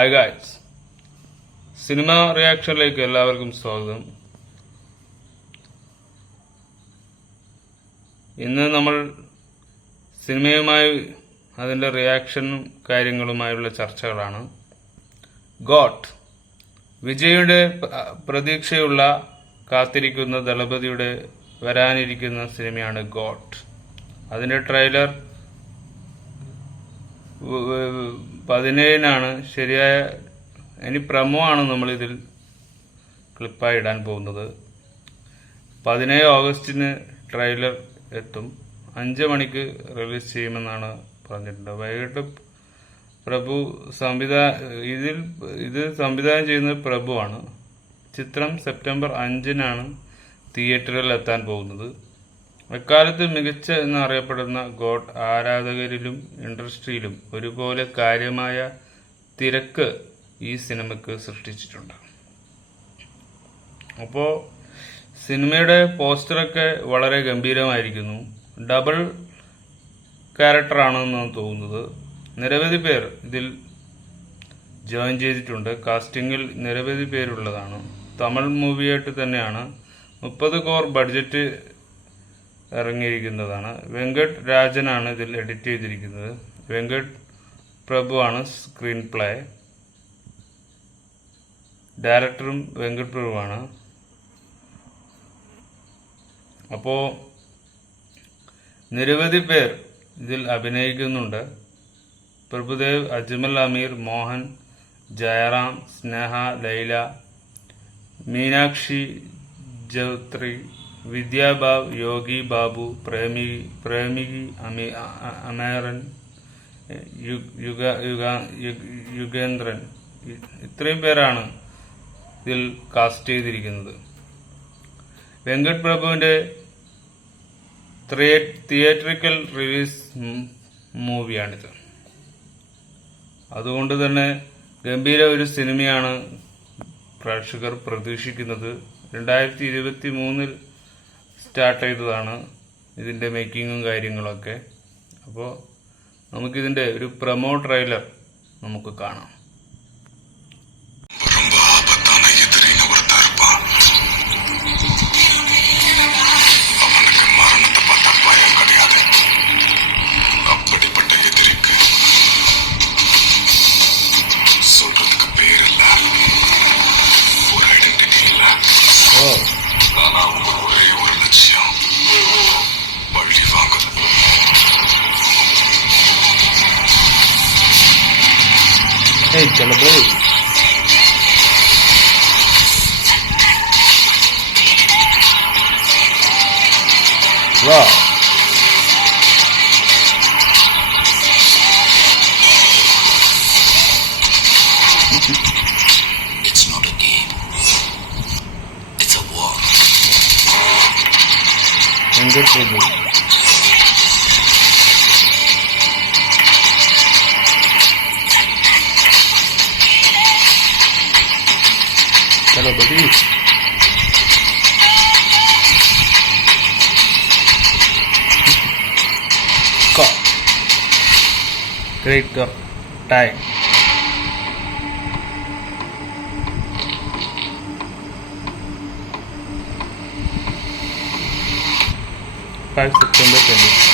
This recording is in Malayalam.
ഹായ് ഗായ്സ്, സിനിമ റിയാക്ഷനിലേക്ക് എല്ലാവർക്കും സ്വാഗതം. ഇന്ന് നമ്മൾ സിനിമയുമായി അതിൻ്റെ റിയാക്ഷനും കാര്യങ്ങളുമായുള്ള ചർച്ചകളാണ്. ഗോട്ട്, വിജയുടെ പ്രതീക്ഷയുള്ള കാത്തിരിക്കുന്ന ദളപതിയുടെ വരാനിരിക്കുന്ന സിനിമയാണ് ഗോട്ട്. അതിൻ്റെ ട്രെയിലർ 17-നാണ്. ശരിയായ ഇനി പ്രമോ ആണ് നമ്മളിതിൽ ക്ലിപ്പായി ഇടാൻ പോകുന്നത്. 17 ഓഗസ്റ്റിന് ട്രെയിലർ എത്തും. 5 മണിക്ക് റിലീസ് ചെയ്യുമെന്നാണ് പറഞ്ഞിട്ടുണ്ട്. വൈകിട്ട് പ്രഭു ഇത് സംവിധാനം ചെയ്യുന്നത് പ്രഭുവാണ്. ചിത്രം സെപ്റ്റംബർ 5-നാണ് തിയേറ്ററിൽ എത്താൻ പോകുന്നത്. എക്കാലത്ത് മികച്ച എന്നറിയപ്പെടുന്ന ഗോട്ട് ആരാധകരിലും ഇൻഡസ്ട്രിയിലും ഒരുപോലെ കാര്യമായ തിരക്ക് ഈ സിനിമയ്ക്ക് സൃഷ്ടിച്ചിട്ടുണ്ട്. അപ്പോൾ സിനിമയുടെ പോസ്റ്ററൊക്കെ വളരെ ഗംഭീരമായിരിക്കുന്നു. ഡബിൾ ക്യാരക്ടറാണെന്നാണ് തോന്നുന്നത്. നിരവധി പേർ ഇതിൽ ജോയിൻ ചെയ്തിട്ടുണ്ട്. കാസ്റ്റിംഗിൽ നിരവധി പേരുള്ളതാണ്. തമിഴ് മൂവിയായിട്ട് തന്നെയാണ്. 30 കോർ ബഡ്ജറ്റ് ഇറങ്ങിയിരിക്കുന്നതാണ്. വെങ്കട്ട് രാജനാണ് ഇതിൽ എഡിറ്റ് ചെയ്തിരിക്കുന്നത്. വെങ്കട്ട് പ്രഭുവാണ് സ്ക്രീൻ പ്ലേ. ഡയറക്ടറും വെങ്കട്ട് പ്രഭുവാണ്. അപ്പോൾ നിരവധി പേർ ഇതിൽ അഭിനയിക്കുന്നുണ്ട്. പ്രഭുദേവ്, അജ്മൽ അമീർ, മോഹൻ, ജയറാം, സ്നേഹ, ലൈല, മീനാക്ഷി ജൗത്രി, വിദ്യാബാബ്, യോഗി ബാബു, പ്രേമികി, അമേരൻ, യുഗേന്ദ്രൻ, ഇത്രയും പേരാണ് ഇതിൽ കാസ്റ്റ് ചെയ്തിരിക്കുന്നത്. വെങ്കട്ട് പ്രഭുവിന്റെ തിയേറ്ററിക്കൽ റിലീസ് മൂവിയാണിത്. അതുകൊണ്ട് തന്നെ ഗംഭീര ഒരു സിനിമയാണ് പ്രേക്ഷകർ പ്രതീക്ഷിക്കുന്നത്. 2023 സ്റ്റാർട്ട് ചെയ്തതാണ് ഇതിൻ്റെ മേക്കിങ്ങും കാര്യങ്ങളൊക്കെ. അപ്പോൾ നമുക്കിതിൻ്റെ ഒരു പ്രമോ ട്രെയിലർ നമുക്ക് കാണാം. Hey, celebrate. Wow. It's not a game. It's a war. चलो बड़ी great girl time 5 September 20.